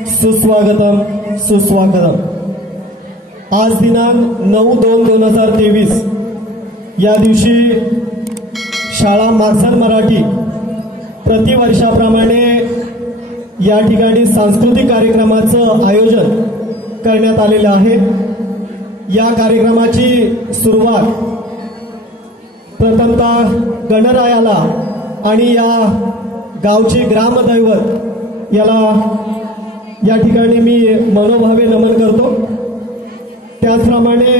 सुस्वागतम सुस्वागतम। आज दिनांक 9/2/2023 या दिवशी शाळा मार्सल मराठी प्रतिवर्षाप्रमाणे या ठिकाणी सांस्कृतिक कार्यक्रमाचं आयोजन करण्यात आलेलं आहे। या कार्यक्रमाची सुरुवात प्रथमतः गणरायाला आणि या गावची ग्रामदैवत याला या ठिकाणी मी मनोभावे नमन करतो। त्याचप्रमाणे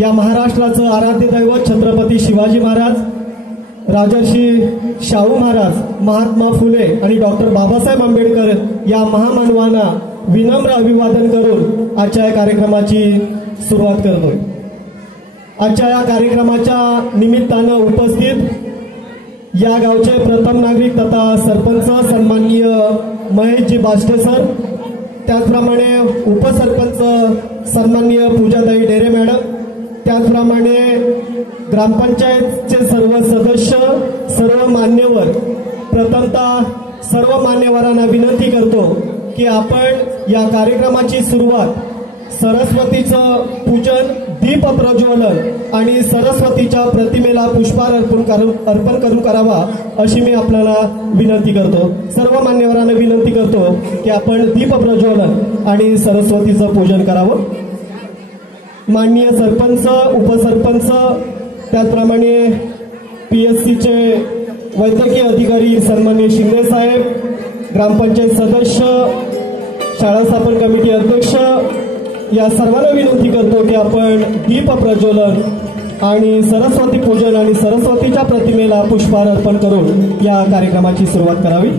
या महाराष्ट्राचं आराध्य दैवत छत्रपती शिवाजी महाराज, राजर्षी शाहू महाराज, महात्मा फुले आणि डॉक्टर बाबासाहेब आंबेडकर या महामानवांना विनम्र अभिवादन करून आजच्या या कार्यक्रमाची सुरुवात करतोय। आजच्या या कार्यक्रमाच्या निमित्तानं उपस्थित या गावचे प्रथम नागरिक तथा सरपंच सन्माननीय महेशजी बाष्टे सर, त्याचप्रमाणे उपसरपंच सन्माननीय पूजाताई डेरे मॅडम, त्याचप्रमाणे ग्रामपंचायतचे सर्व सदस्य, सर्व मान्यवर, प्रथमतः सर्व मान्यवरांना विनंती करतो की आपण या कार्यक्रमाची सुरुवात सरस्वतीचं पूजन, दीप प्रज्वलन आणि सरस्वतीच्या प्रतिमेला पुष्पहार अर्पण करून करावा अशी मी आपल्याला विनंती करतो। सर्व मान्यवरांना विनंती करतो की आपण दीप प्रज्वलन आणि सरस्वतीचं पूजन करावं। माननीय सरपंच, उपसरपंच, त्याचप्रमाणे PSCचे वैद्यकीय अधिकारी सन्माननीय शिंदे साहेब, ग्रामपंचायत सदस्य, शाळा स्थापन कमिटी अध्यक्ष या सर्वांना विनंती करतो की आपण दीप प्रज्वलन आणि सरस्वती पूजन आणि सरस्वतीच्या प्रतिमेला पुष्पहार अर्पण करून या कार्यक्रमाची सुरुवात करावी।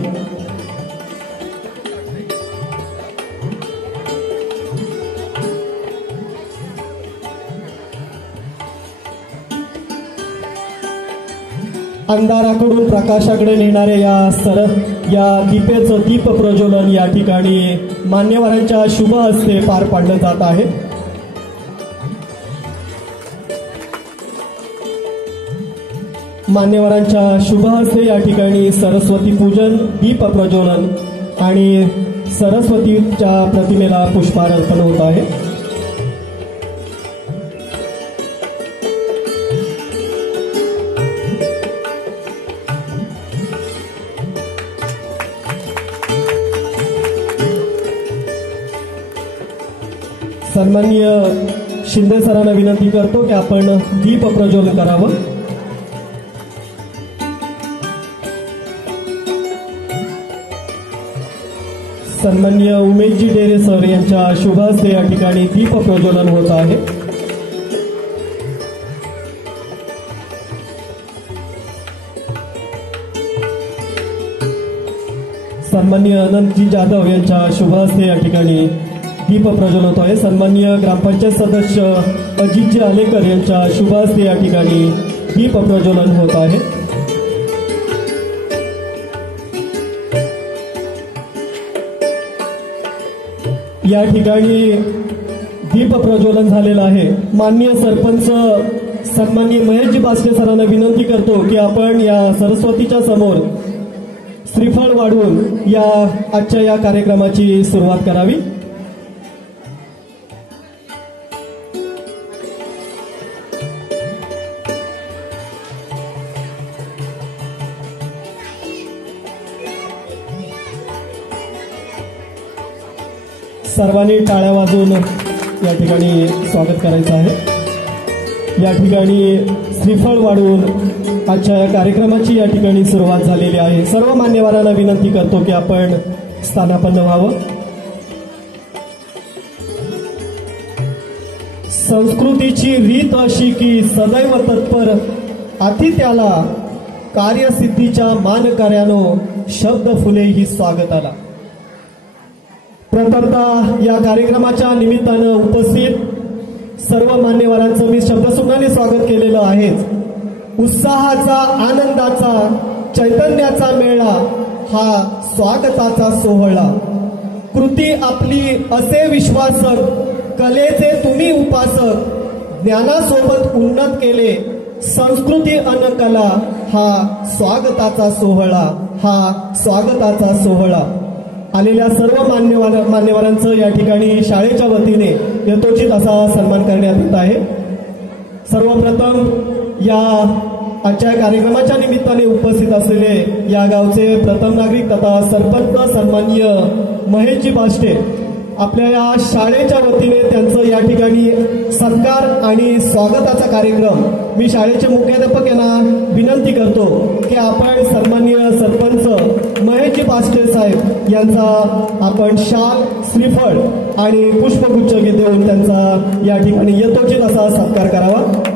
अंधाराकडून प्रकाशाकडे नेणारे या दीपेचं दीप प्रज्वलन या ठिकाणी मान्यवरांच्या शुभ हस्ते पार पाडलं जात आहे। मान्यवरांच्या शुभ हस्ते या ठिकाणी सरस्वती पूजन, दीप प्रज्वलन आणि सरस्वतीच्या प्रतिमेला पुष्पहार अर्पण होत आहे। सन्माननीय शिंदे सरांना विनंती करतो की आपण दीप प्रज्वलन करावं। सन्माननीय उमेशजी डेरे सर यांच्या शुभ हस्ते या ठिकाणी दीप प्रज्वलन होत आहे। सन्माननीय अनंतजी जाधव यांच्या शुभ हस्ते या ठिकाणी दीप प्रज्वलन होत आहे। सन्माननीय ग्रामपंचायत सदस्य अजितजी आलेकर यांच्या शुभ हस्ते या ठिकाणी दीप प्रज्वलन होत आहे। या ठिकाणी दीप प्रज्वलन झालेलं आहे। माननीय सरपंच सन्माननीय महेशजी बाष्टे सरांना विनंती करतो की आपण या सरस्वतीच्या समोर श्रीफळ वाढवून आजच्या या कार्यक्रमाची सुरुवात करावी। सर्वांनी टाळ्या वाजवून या ठिकाणी स्वागत करायचं आहे। या ठिकाणी श्रीफळ वाढवून आजच्या या कार्यक्रमाची या ठिकाणी सुरुवात झालेली आहे। सर्व मान्यवरांना विनंती करतो की आपण स्थानापन्न व्हावं। संस्कृतीची रीत अशी की सदैव तत्पर आतिथ्याला, कार्यसिद्धीच्या मानकऱ्यानो शब्द फुले ही स्वागताला। प्रथमतः या कार्यक्रमाच्या निमित्तानं उपस्थित सर्व मान्यवरांचं मी शब्दसुमनाने स्वागत केलेलं आहे। उत्साहाचा, आनंदाचा, चैतन्याचा मेळा हा स्वागताचा सोहळा। कृती आपली असे विश्वासक, कलेचे तुम्ही उपासक, ज्ञानासोबत उन्नत केले संस्कृती अन कला हा स्वागताचा सोहळा, हा स्वागताचा सोहळा। आलेल्या सर्व मान्यवरांचं या ठिकाणी शाळेच्या वतीने यथोचित असा सन्मान करण्यात येत आहे। सर्वप्रथम या आजच्या कार्यक्रमाच्या निमित्ताने उपस्थित असलेले या गावचे प्रथम नागरिक तथा सरपंच सन्माननीय महेशजी बाष्टे आपल्या या शाळेच्या वतीने त्यांचं या ठिकाणी सत्कार आणि स्वागताचा कार्यक्रम मी शाळेचे मुख्याध्यापक यांना विनंती करतो की आपण सन्माननीय सरपंच महेशजी बाष्टे साहेब यांचा आपण शाल श्रीफळ आणि पुष्पगुच्छ देऊन त्यांचा या ठिकाणी यथोचित असा सत्कार करावा।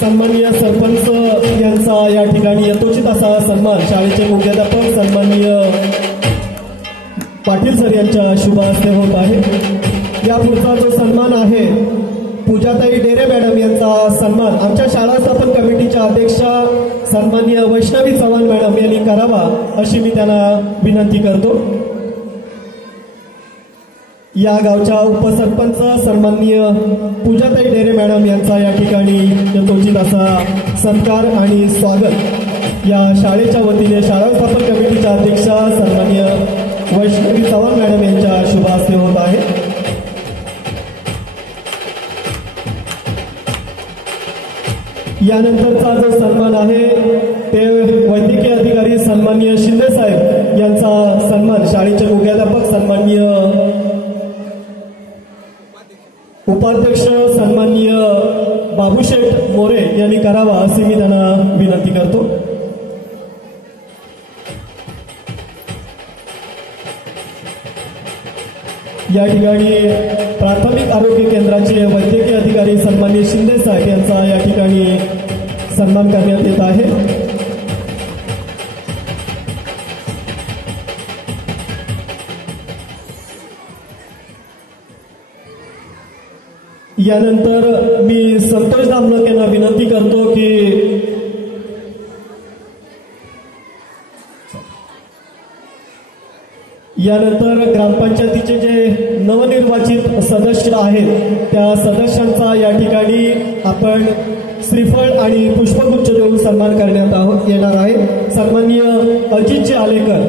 सन्माननीय सरपंच यांचा या ठिकाणी यथोचित असा सन्मान शाळेचे मुख्याध्यापक सन्माननीय पाटील सर यांच्या शुभ हस्ते होत आहे। या पुढचा जो सन्मान आहे पूजाताई डेरे मॅडम यांचा सन्मान आमच्या शाळा स्थापन कमिटीच्या अध्यक्षा सन्माननीय वैष्णवी चव्हाण मॅडम यांनी करावा अशी मी त्यांना विनंती करतो। या गावच्या उपसरपंच सन्माननीय पूजाताई डेरे मॅडम यांचा या ठिकाणी यथोचित असा सत्कार आणि स्वागत या शाळेच्या वतीने शाळा स्थापन कमिटीच्या अध्यक्षा सन्माननीय वैष्णवी चव्हाण मॅडम यांच्या शुभ हस्ते होत आहे। यानंतरचा जो सन्मान आहे ते वैद्यकीय अधिकारी सन्माननीय शिंदे साहेब यांचा सन्मान शाळेचे मुख्याध्यापक सन्माननीय उपाध्यक्ष सन्माननीय बाबूशेठ मोरे यांनी करावा अशी मी त्यांना विनंती करतो। या ठिकाणी प्राथमिक आरोग्य केंद्राचे वैद्यकीय अधिकारी सन्माननीय शिंदे साहेब यांचा या ठिकाणी सन्मान करण्यात येत आहे। यानंतर मी संतोष दामलक यांना विनंती करतो की यानंतर ग्रामपंचायतीचे जे नवनिर्वाचित सदस्य आहेत त्या सदस्यांचा या ठिकाणी आपण श्रीफळ आणि पुष्पगुच्छ देऊन सन्मान करण्यात येणार आहे। सन्माननीय अजितजी आलेकर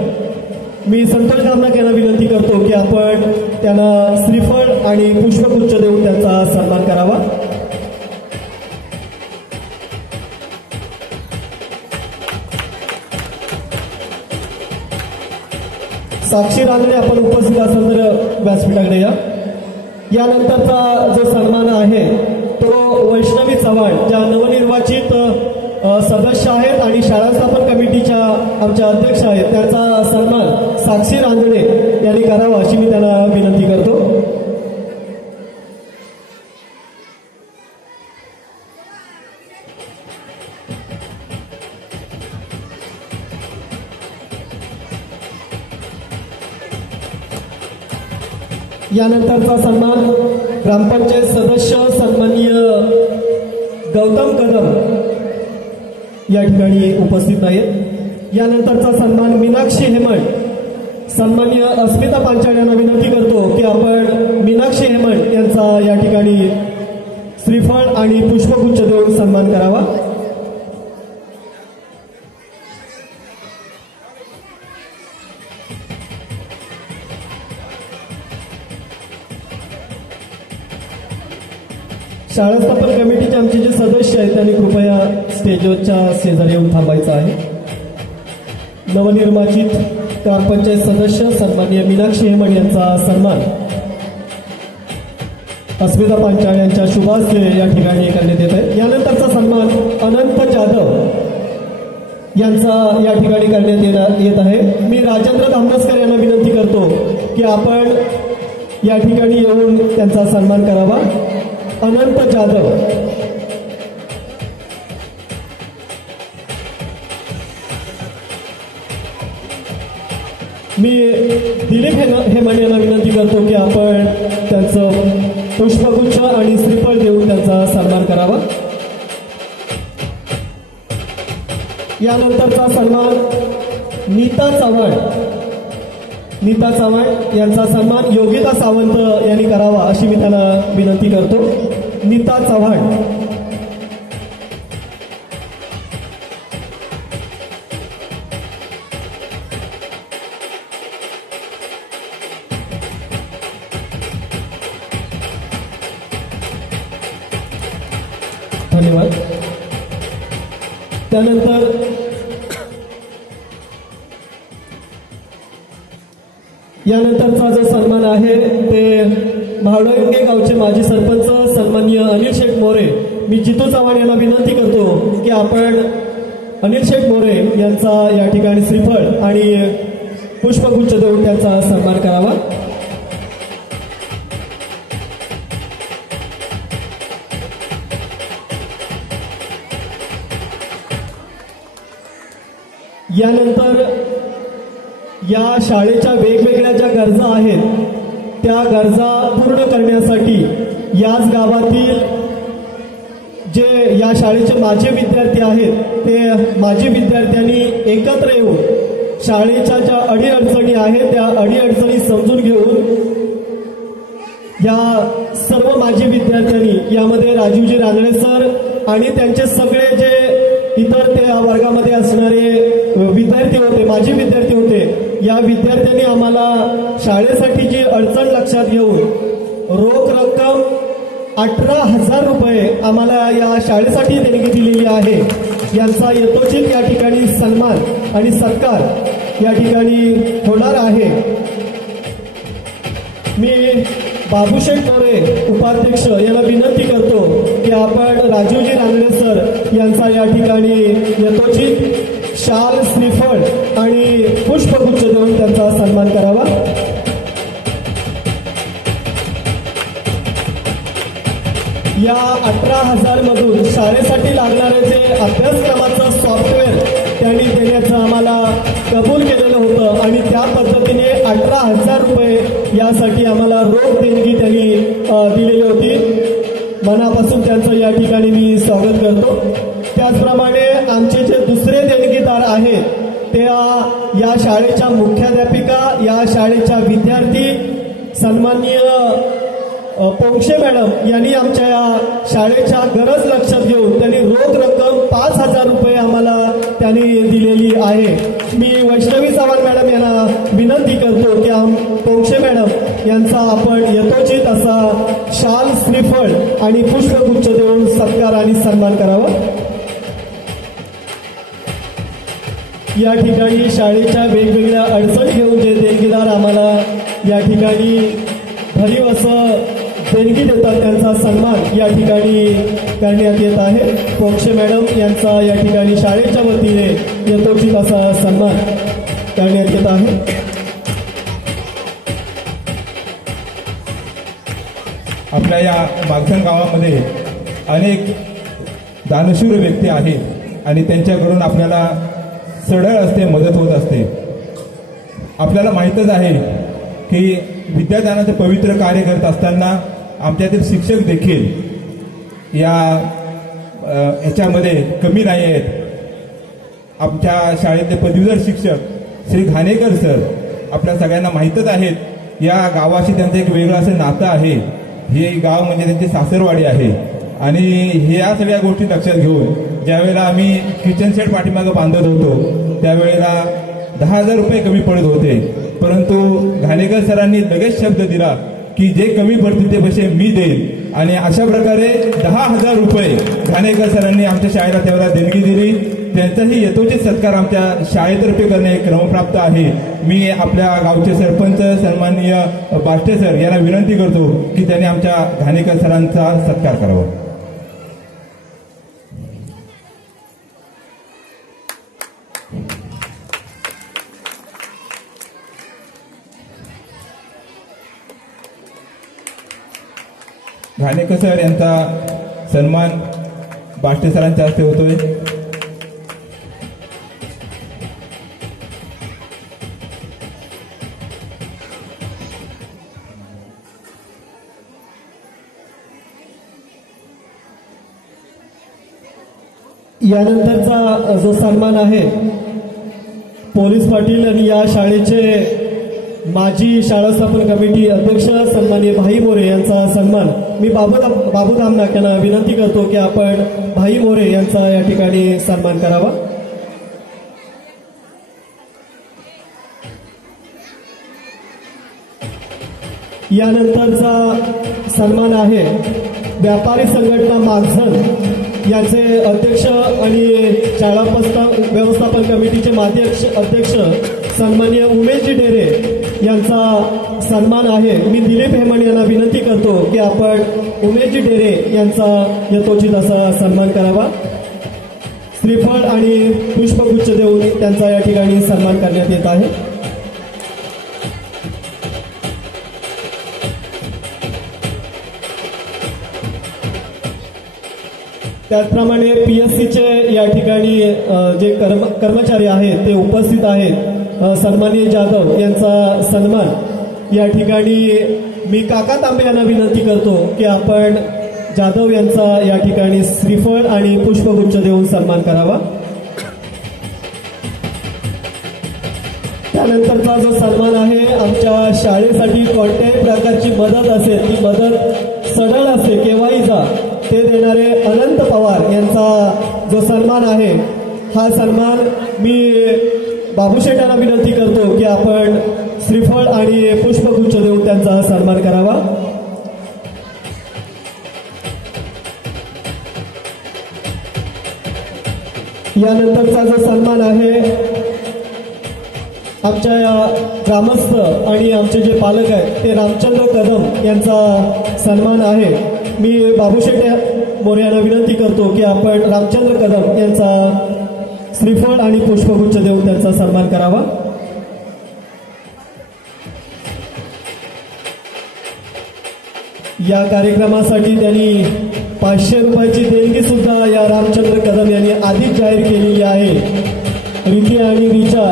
मी संतोष दामलक यांना विनंती करतो की आपण त्यांना श्रीफळ आणि पुष्पगुच्छ देऊन त्यांचा सन्मान करावा। साक्षी रांगणे आपण उपस्थित असाल तर व्यासपीठाकडे या। यानंतरचा जो सन्मान आहे तो वैष्णवी चव्हाण ज्या नवनिर्वाचित सदस्य आहेत आणि शाळा स्थापन कमिटीच्या आमच्या अध्यक्ष आहेत त्यांचा सन्मान साक्षी रांजणे यांनी करावा अशी मी त्यांना विनंती करतो। यानंतरचा सन्मान ग्रामपंचायत सदस्य सन्माननीय गौतम कदम या ठिकाणी उपस्थित आहेत। यानंतरचा सन्मान मीनाक्षी हेमंत सन्माननीय अस्मिता पांचाळ यांना विनंती करतो की आपण मीनाक्षी हेमंत यांचा या ठिकाणी श्रीफळ आणि पुष्पगुच्छ देऊन सन्मान करावा। शाळा स्थापन कमिटीचे आमचे जे सदस्य आहेत त्यांनी कृपया स्टेजवरच्या शेजारी येऊन थांबायचं आहे। नवनिर्वाचित ग्रामपंचायत सदस्य सन्माननीय मीनाक्षी हेमंत यांचा सन्मान अस्मिता पांचाळ यांच्या शुभ हस्ते या ठिकाणी करण्यात येत आहे। यानंतरचा सन्मान अनंत जाधव यांचा या ठिकाणी करण्यात येत आहे। मी राजेंद्र धामनसकर यांना विनंती करतो की आपण या ठिकाणी येऊन त्यांचा सन्मान करावा। अनंत जाधव मी दिलीप हेमंत यांना विनंती करतो की आपण त्यांचं पुष्पगुच्छ आणि श्रीफळ देऊन त्यांचा सन्मान करावा। यानंतरचा सन्मान नीता चव्हाण यांचा सन्मान योगिता सावंत यांनी करावा अशी मी त्यांना विनंती करतो। नीता चव्हाण धन्यवाद. त्यानंतर यानंतरचा जो सन्मान आहे ते भावडंगे गावचे माजी सरपंच सन्माननीय अनिल शेठ मोरे. मी जितू चव्हाण यांना विनंती करतो की आपण अनिल शेठ मोरे यांचा या ठिकाणी श्रीफळ आणि पुष्पगुच्छ देऊन त्यांचा सन्मान करावा. यानंतर या शाळेच्या वेगवेगळ्या ज्या गरजा आहेत त्या गरजा पूर्ण करण्यासाठी याच गावातील जे या शाळेचे माजी विद्यार्थी आहेत ते माजी विद्यार्थ्यांनी एकत्र येऊन शाळेच्या ज्या अडीअडचणी आहेत त्या अडीअडचणी समजून घेऊन या सर्व माजी विद्यार्थ्यांनी यामध्ये राजीवजी रांगणे सर आणि त्यांचे सगळे जे इतर त्या वर्गामध्ये असणारे विद्यार्थी होते माजी विद्यार्थी होते या विद्यार्थ्यांनी आम्हाला शाळेसाठी जी अडचण लक्षात घेऊन रोख रक्कम 18,000 रुपये आम्हाला या शाळेसाठी देणगी दिलेली आहे. यांचा यथोचित या ठिकाणी सन्मान आणि सत्कार या ठिकाणी होणार आहे. मी बाबूशेठ मोरे उपाध्यक्ष यांना विनंती करतो की आपण राजीवजी रांगणे सर यांचा या ठिकाणी यथोचित शाल श्रीफळ आणि पुष्पगुच्छ देऊन त्यांचा सन्मान करावा. या 18,000 मधून शाळेसाठी लागणारे जे अभ्यासक्रमाचं सॉफ्टवेअर त्यांनी देण्याचं आम्हाला कबूल केलेलं होतं आणि त्या पद्धतीने 18,000 रुपये यासाठी आम्हाला रोख देणगी त्यांनी दिलेली होती. मनापासून त्यांचं या ठिकाणी मी स्वागत करतो. त्याचप्रमाणे आमचे जे दुसरे देणगीदार आहेत ते या शाळेच्या मुख्याध्यापिका या शाळेच्या विद्यार्थी सन्माननीय पोंक्षे मॅडम यांनी आमच्या या शाळेच्या गरज लक्षात घेऊन त्यांनी रोख रक्कम 5,000 रुपये आम्हाला त्यांनी दिलेली आहे. मी वैष्णवी चव्हाण मॅडम यांना विनंती करतो की पोंक्षे मॅडम यांचा आपण यथोचित असा शाल श्रीफळ आणि पुष्पगुच्छ देऊन सत्कार आणि सन्मान करावा. या ठिकाणी शाळेच्या वेगवेगळ्या अडचणी घेऊन जे देणगीदार आम्हाला या ठिकाणी भरीव असं देणगी देतात त्यांचा सन्मान या ठिकाणी करण्यात येत आहे. पोंक्षे मॅडम यांचा या ठिकाणी शाळेच्या वतीने यथोचित असा सन्मान करण्यात येत आहे. आपल्या या मागसण गावामध्ये अनेक दानशूर व्यक्ती आहेत आणि त्यांच्याकडून आपल्याला सढळ असते मदत होत असते. आपल्याला माहीतच आहे की विद्यादानाचं पवित्र कार्य करत असताना आमच्यातील शिक्षक देखील याच्यामध्ये कमी नाही आहेत. आमच्या शाळेतले पदवीधर शिक्षक श्री घाणेकर सर आपल्या सगळ्यांना माहीतच आहेत. या गावाशी त्यांचं एक वेगळं असं नातं आहे. हे गाव म्हणजे त्यांची सासरवाडी आहे आणि या सगळ्या गोष्टी लक्षात घेऊन ज्यावेळेला आम्ही किचन सेट पाठीमागं बांधत होतो त्यावेळेला 10,000 रुपये कमी पडत होते. परंतु घाणेकर सरांनी लगेच शब्द दिला की जे कमी पडतील ते पैसे मी देईन आणि अशा प्रकारे 10,000 रुपये घाणेकर सरांनी आमच्या शाळेला तेवढा देणगी दिली. त्यांचाही यथोचित सत्कार आमच्या शाळेतर्फे करणे क्रमप्राप्त आहे. मी आपल्या गावचे सरपंच सन्माननीय बाष्टे सर यांना विनंती करतो की त्यांनी आमच्या घाणेकर सरांचा सत्कार करावा. घाणेकर सर यांचा सन्मान बाष्टे सरांच्या हस्ते होतोय. यानंतरचा जो सन्मान आहे पोलीस पाटील आणि या शाळेचे माजी शाळा स्थापन कमिटी अध्यक्ष सन्माननीय भाई मोरे यांचा सन्मान मी बाबू धामनाक यांना विनंती करतो की आपण भाई मोरे यांचा या ठिकाणी सन्मान करावा. यानंतरचा सन्मान आहे व्यापारी संघटना मागझण यांचे अध्यक्ष आणि शाळा व्यवस्थापन कमिटीचे माजी अध्यक्ष सन्माननीय उमेशजी ढेरे यांचा सन्मान आहे। मी दिलीप हेमन यांना विनंती करतो की आपण उमेशजी ढेरे यांचा यथोचित असा सन्मान करावा। श्रीफळ आणि पुष्पगुच्छ देऊन त्यांचा या ठिकाणी सन्मान करण्यात येत आहे। त्याचप्रमाणे पीएससीचे या ठिकाणी जे कर्मचारी आहेत ते उपस्थित आहेत। सन्माननीय जाधव यांचा सन्मान या ठिकाणी मी काका तांबे यांना विनंती करतो की आपण जाधव यांचा या ठिकाणी श्रीफळ आणि पुष्पगुच्छ देऊन सन्मान करावा। त्यानंतरचा जो सन्मान आहे, आमच्या शाळेसाठी कोणत्याही प्रकारची मदत असेल ती मदत सडळ असे केव्हाही जा ते देणारे अनंत पवार यांचा जो सन्मान आहे, हा सन्मान मी बाबूशेठ यांना विनंती करतो की आपण श्रीफळ आणि पुष्पगुच्छ देऊन त्यांचा सन्मान करावा। यानंतरचा जो सन्मान आहे, आमच्या ग्रामस्थ आणि आमचे जे पालक आहेत ते रामचंद्र कदम यांचा सन्मान आहे। मी बाबूशेठ मोरे यांना विनंती करतो की आपण रामचंद्र कदम यांचा श्रीफळ आणि पुष्पगुच्छ देऊन त्यांचा सन्मान करावा। या कार्यक्रमासाठी त्यांनी 500 रुपयाची देणगी सुद्धा या रामचंद्र कदम यांनी आधीच जाहीर केलेली आहे। रिती आणि रिचा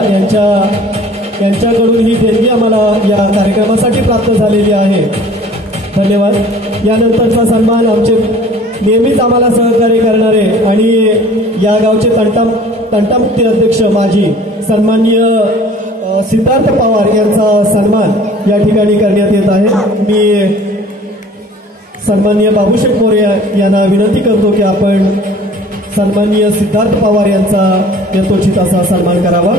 यांच्याकडून ही देणगी आम्हाला या कार्यक्रमासाठी प्राप्त झालेली आहे। धन्यवाद। यानंतरचा सन्मान आमचे नेहमीच आम्हाला सहकार्य करणारे आणि या गावचे तंटामुक्ती अध्यक्ष माजी सन्माननीय सिद्धार्थ पवार यांचा सन्मान या ठिकाणी करण्यात येत आहे। मी सन्माननीय बाबूशेठ मोरे यांना विनंती करतो की आपण सन्माननीय सिद्धार्थ पवार यांचा यथोचित असा सन्मान करावा।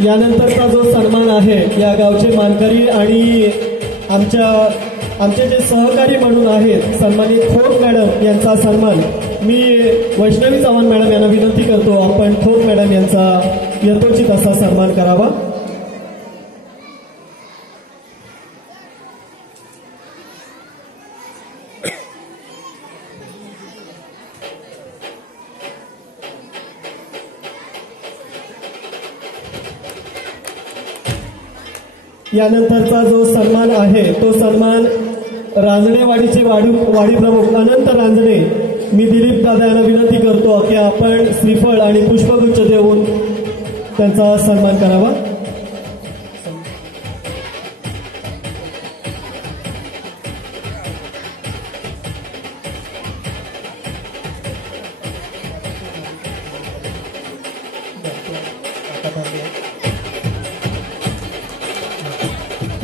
यानंतरचा जो सन्मान आहे, या गावचे मानकरी आणि आमचे जे सहकारी म्हणून आहेत सन्मानित थोक मॅडम यांचा सन्मान मी वैष्णवी चव्हाण मॅडम यांना विनंती करतो आपण थोक मॅडम यांचा यथोचित असा सन्मान करावा। यानंतरचा जो सन्मान आहे तो सन्मान रांजणेवाडीचे वाडी प्रमुख अनंत रांजणे, मी दिलीप दादा यांना विनंती करतो की आपण श्रीफळ आणि पुष्पगुच्छ देऊन त्यांचा सन्मान करावा।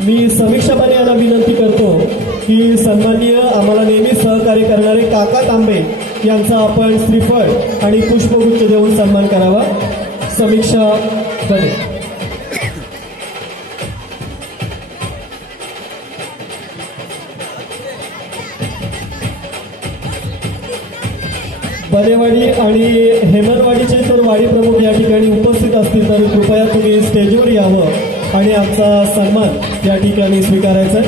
मी समीक्षापणे यांना विनंती करतो की सन्माननीय आम्हाला नेहमी सहकार्य करणारे काका तांबे यांचा आपण श्रीफळ आणि पुष्पगुच्छ देऊन सन्मान करावा। समीक्षा बने। बनेवाडी आणि हेमनवाडीचे जर वाडी प्रमुख या ठिकाणी उपस्थित असतील तर कृपया तुम्ही स्टेजवर यावं आणि आमचा सन्मान या ठिकाणी स्वीकारायचा।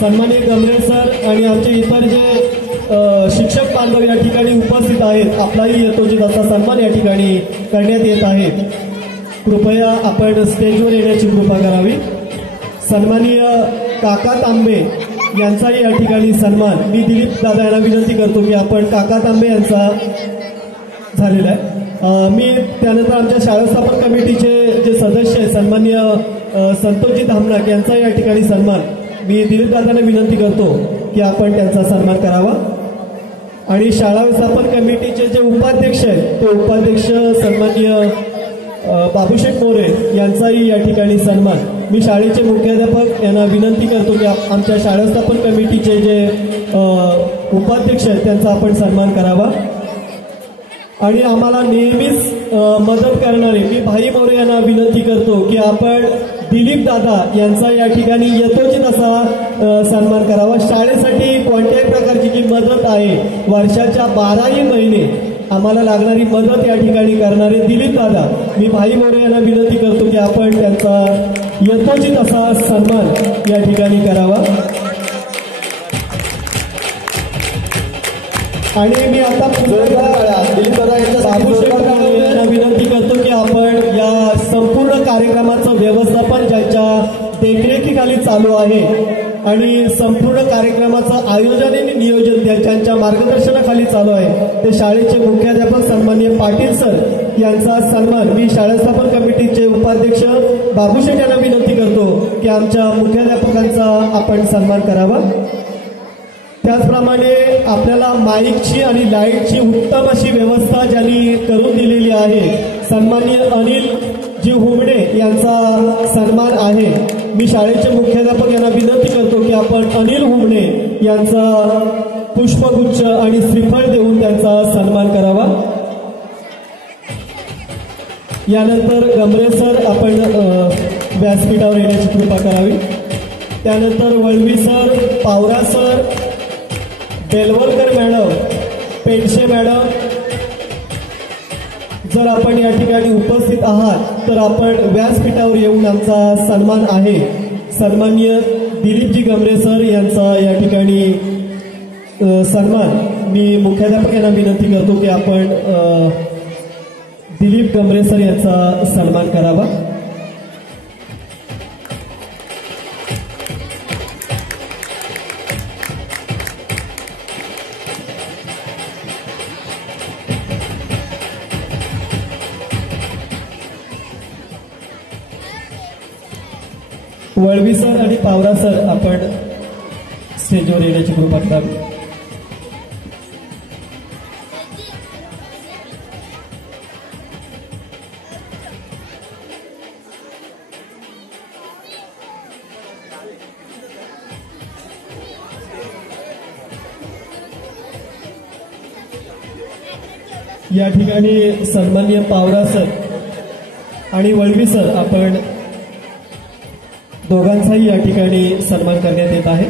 सन्माननीय गमरे सर आणि आमचे इतर जे शिक्षक बांधव या ठिकाणी उपस्थित आहेत, आपलाही यथोचित असा सन्मान या ठिकाणी करण्यात येत आहे। कृपया आपण स्टेजवर येण्याची कृपा करावी। सन्माननीय काका तांबे यांचाही या ठिकाणी सन्मान मी दिलीप दादा यांना विनंती करतो की आपण काका तांबे यांचा झालेला आहे। मी त्यानंतर आमच्या शाळा स्थापन कमिटीचे जे सदस्य आहेत सन्माननीय संतोषजी धामनाक यांचा या ठिकाणी सन्मान मी दिलीप दादांना विनंती करतो की आपण त्यांचा सन्मान करावा। आणि शाळा व्यवस्थापन कमिटीचे जे उपाध्यक्ष आहेत ते उपाध्यक्ष सन्माननीय बाबूशेठ मोरे यांचाही या ठिकाणी सन्मान मी शाळेचे मुख्याध्यापक यांना विनंती करतो की आमच्या शाळा व्यवस्थापन कमिटीचे जे उपाध्यक्ष आहेत त्यांचा आपण सन्मान करावा। आणि आम्हाला नेहमीच मदत करणारे मी भाई मोरे यांना विनंती करतो की आपण दिलीप दादा यांचा या ठिकाणी यथोचित असा सन्मान करावा। शाळेसाठी कोणत्याही प्रकारची जी मदत आहे वर्षाच्या 12ही महिने आम्हाला लागणारी मदत या ठिकाणी करणारे दिलीप दादा मी भाई मोरे यांना विनंती करतो की आपण त्यांचा यथोचित असा सन्मान या ठिकाणी करावा। आणि मी आता दिलीप दादा यांना विनंती करतो की आपण या संपूर्ण कार्यक्रमाचं व्यवस्थापन ज्यांच्या देखरेखीखाली चालू आहे आणि संपूर्ण कार्यक्रमाचं आयोजन आणि नियोजन ज्यांच्या मार्गदर्शनाखाली चालू आहे ते शाळेचे मुख्याध्यापक सन्माननीय पाटील सर यांचा सन्मान मी शाळा स्थापन कमिटीचे उपाध्यक्ष बाबूशेठ यांना विनंती करतो की आमच्या मुख्याध्यापकांचा आपण सन्मान करावा। त्याचप्रमाणे आपल्याला माईकची आणि लाईटची उत्तम अशी व्यवस्था ज्यांनी करून दिलेली आहे सन्माननीय अनिल जी हुमणे यांचा सन्मान आहे। मी शाळेचे मुख्याध्यापक यांना विनंती करतो की आपण अनिल हुमणे यांचा पुष्पगुच्छ आणि श्रीफळ देऊन त्यांचा सन्मान करावा। यानंतर गमरे सर आपण व्यासपीठावर येण्याची कृपा करावी। त्यानंतर Valvi sir, Pawara sir, Belwalkar madam, Pendse madam जर आपण या ठिकाणी उपस्थित आहात तर आपण व्यासपीठावर येऊन आमचा सन्मान आहे सन्माननीय दिलीपजी गमरे सर यांचा या ठिकाणी सन्मान मी मुख्याध्यापक यांना विनंती करतो की आपण दिलीप गमरे सर यांचा सन्मान करावा। वळवी सर आणि पावरा सर आपण स्टेजवर येण्याची कृपा करावी। या ठिकाणी सन्माननीय पावरा सर आणि वळवी सर आपण दोघांचाही या ठिकाणी सन्मान करण्यात येत आहे।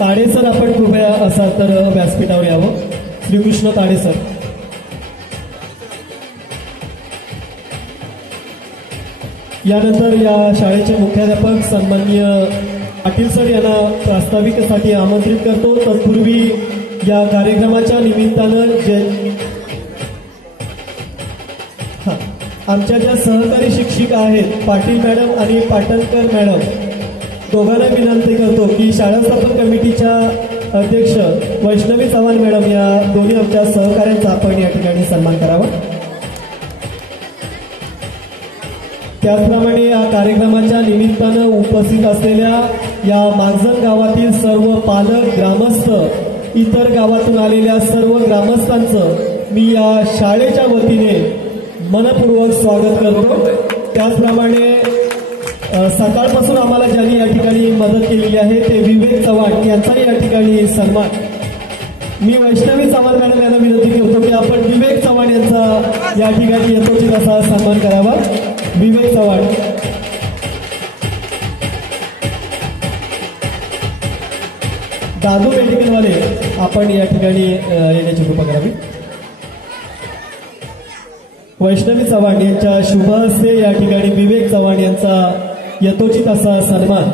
ताडे सर आपण कृपया असाल तर व्यासपीठावर यावं। श्रीकृष्ण ताडे सर, यानंतर या शाळेचे मुख्याध्यापक सन्माननीय पाटील सर यांना प्रास्ताविकेसाठी आमंत्रित करतो। तत्पूर्वी या कार्यक्रमाच्या निमित्तानं आमच्या ज्या सहकारी शिक्षिका आहेत पाटील मॅडम आणि पाटणकर मॅडम दोघांना विनंती करतो की शाळा स्थापन कमिटीच्या अध्यक्ष वैष्णवी चव्हाण मॅडम या दोन्ही आमच्या सहकाऱ्यांचा आपण या ठिकाणी सन्मान करावा। त्याचप्रमाणे या कार्यक्रमाच्या निमित्तानं उपस्थित असलेल्या या मागजण गावातील सर्व पालक, ग्रामस्थ, इतर गावातून आलेल्या सर्व ग्रामस्थांचं मी या शाळेच्या वतीने मनपूर्वक स्वागत करतो। त्याचप्रमाणे सकाळपासून आम्हाला ज्यांनी या ठिकाणी मदत केलेली आहे ते विवेक चव्हाण यांचाही या ठिकाणी सन्मान मी वैष्णवी चव्हाण मॅडम यांना विनंती करतो की आपण विवेक चव्हाण यांचा या ठिकाणी यथोचित असा सन्मान करावा। विवेक चव्हाण, दादू मेडिकलवाले आपण या ठिकाणी येण्याची कृपा करावी। वैष्णवी चव्हाण यांच्या शुभ हस्ते या ठिकाणी विवेक चव्हाण यांचा यथोचित असा सन्मान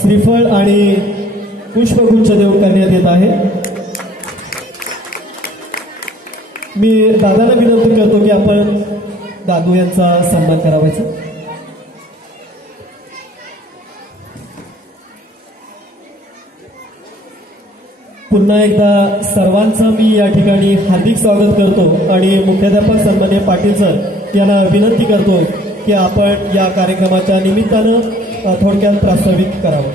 श्रीफळ आणि पुष्पगुच्छ देऊन करण्यात येत आहे। मी दादाला विनंती करतो की आपण दादू यांचा सन्मान करावायचा। पुन्हा एकदा सर्वांचं मी या ठिकाणी हार्दिक स्वागत करतो आणि मुख्याध्यापक सन्माननीय पाटील सर यांना विनंती करतो की आपण या कार्यक्रमाच्या निमित्तानं थोडक्यात प्रास्ताविक करावं।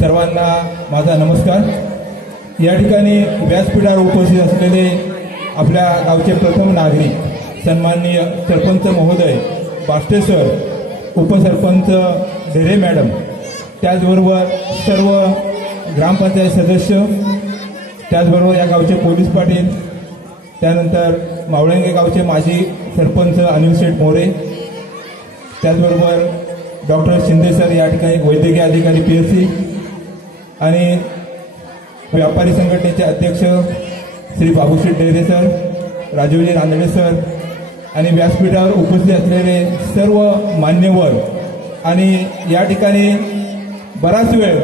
सर्वांना माझा नमस्कार। या ठिकाणी व्यासपीठावर उपस्थित असलेले आपल्या गावचे प्रथम नागरिक सन्माननीय सरपंच महोदय बास्टे सर, उपसरपंच ढेरे मॅडम, त्याचबरोबर सर्व ग्रामपंचायत सदस्य, त्याचबरोबर या गावचे पोलीस पाटील, त्यानंतर मावळंगे गावचे माजी सरपंच अनिल शेठ मोरे, त्याचबरोबर डॉक्टर शिंदे सर, या ठिकाणी वैद्यकीय अधिकारी PSC, आणि व्यापारी संघटनेचे अध्यक्ष श्री बाबूशेठ डेरे सर, राजीवजी रानडे सर, आणि व्यासपीठावर उपस्थित असलेले सर्व मान्यवर आणि या ठिकाणी बराच वेळ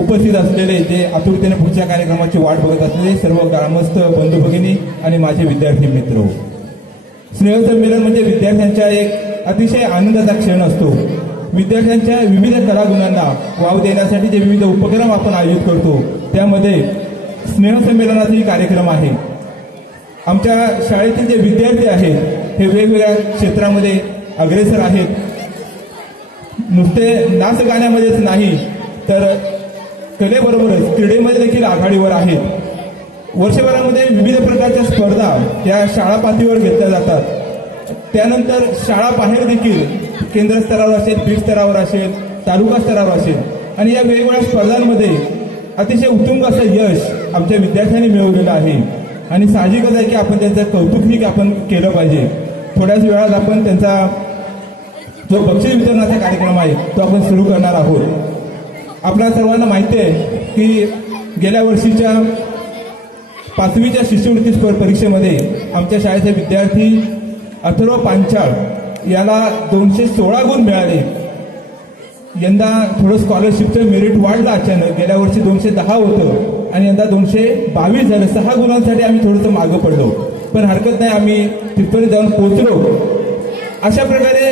उपस्थित असलेले जे आतुरतेने पुढच्या कार्यक्रमाची वाट बघत असलेले सर्व ग्रामस्थ बंधू भगिनी आणि माझे विद्यार्थी मित्र. स्नेहसंमेलन म्हणजे विद्यार्थ्यांच्या एक अतिशय आनंदाचा क्षण असतो. विद्यार्थ्यांच्या विविध कलागुणांना वाव देण्यासाठी जे विविध उपक्रम आपण आयोजित करतो त्यामध्ये स्नेहसंमेलनाचाही कार्यक्रम आहे. आमच्या शाळेतील जे विद्यार्थी आहेत हे वेगवेगळ्या क्षेत्रामध्ये अग्रेसर आहेत. नुसते नाच गाण्यामध्येच नाही तर कलेबरोबरच क्रीडेमध्ये देखील आघाडीवर आहेत. वर्षभरामध्ये विविध प्रकारच्या स्पर्धा या शाळा पातळीवर घेतल्या जातात. त्यानंतर शाळा बाहेर देखील केंद्र स्तरावर असेल, बीट स्तरावर असेल, तालुका स्तरावर असेल, आणि या वेगवेगळ्या स्पर्धांमध्ये अतिशय उत्तुंग असं यश आमच्या विद्यार्थ्यांनी मिळवलेलं आहे. आणि साहजिकच आहे की आपण त्यांचं कौतुकही आपण केलं पाहिजे. थोड्याच वेळात आपण त्यांचा जो बक्षीस वितरणाचा कार्यक्रम आहे तो आपण सुरू करणार आहोत. आपल्या सर्वांना माहिती आहे की गेल्या वर्षीच्या 5वीच्या शिष्यवृत्ती परीक्षेमध्ये आमच्या शाळेचे विद्यार्थी अथर्व पांचाळ याला 216 गुण मिळाले. यंदा थोडं स्कॉलरशिपचं मेरिट वाढलं अचानक. गेल्या वर्षी 210 होतं आणि यंदा 222 झालं. 6 गुणांसाठी आम्ही थोडंसं मागं पडलो, पण हरकत नाही, आम्ही तिथपर्यंत जाऊन पोहोचलो. अशा प्रकारे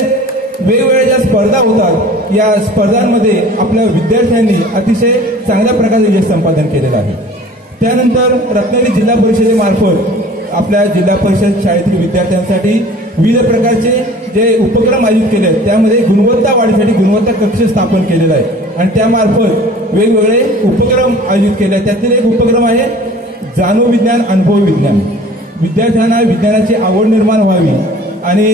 वेगवेगळ्या ज्या स्पर्धा होतात या स्पर्धांमध्ये आपल्या विद्यार्थ्यांनी अतिशय चांगल्या प्रकारे यश संपादन केलेलं आहे. त्यानंतर रत्नागिरी जिल्हा परिषदेमार्फत आपल्या जिल्हा परिषद शाळेतील विद्यार्थ्यांसाठी विविध प्रकारचे जे उपक्रम आयोजित केले आहेत त्यामध्ये गुणवत्ता वाढीसाठी गुणवत्ता कक्ष स्थापन केलेला आहे आणि त्यामार्फत वेगवेगळे उपक्रम आयोजित केले आहेत. त्यातील एक उपक्रम आहे जाणू विज्ञान अनुभव विज्ञान. विद्यार्थ्यांना विज्ञानाची आवड निर्माण व्हावी आणि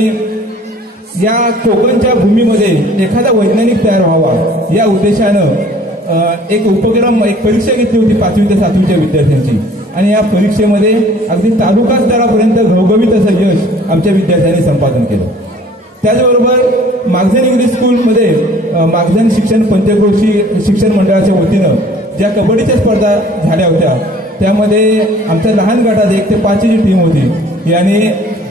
या कोकणच्या भूमीमध्ये एखादा वैज्ञानिक तयार व्हावा या उद्देशानं एक उपक्रम, एक परीक्षा घेतली होती 5वी ते 7वीच्या विद्यार्थ्यांची, आणि या परीक्षेमध्ये अगदी तालुका स्तरापर्यंत घवघवीत असं यश आमच्या विद्यार्थ्यांनी संपादन केलं. त्याचबरोबर मागझन इंग्लिश स्कूलमध्ये मागझन शिक्षण पंचक्रोशी शिक्षण मंडळाच्या वतीनं ज्या कबड्डीच्या स्पर्धा झाल्या होत्या त्यामध्ये आमच्या लहान गटात 1 ते 5 ची टीम होती याने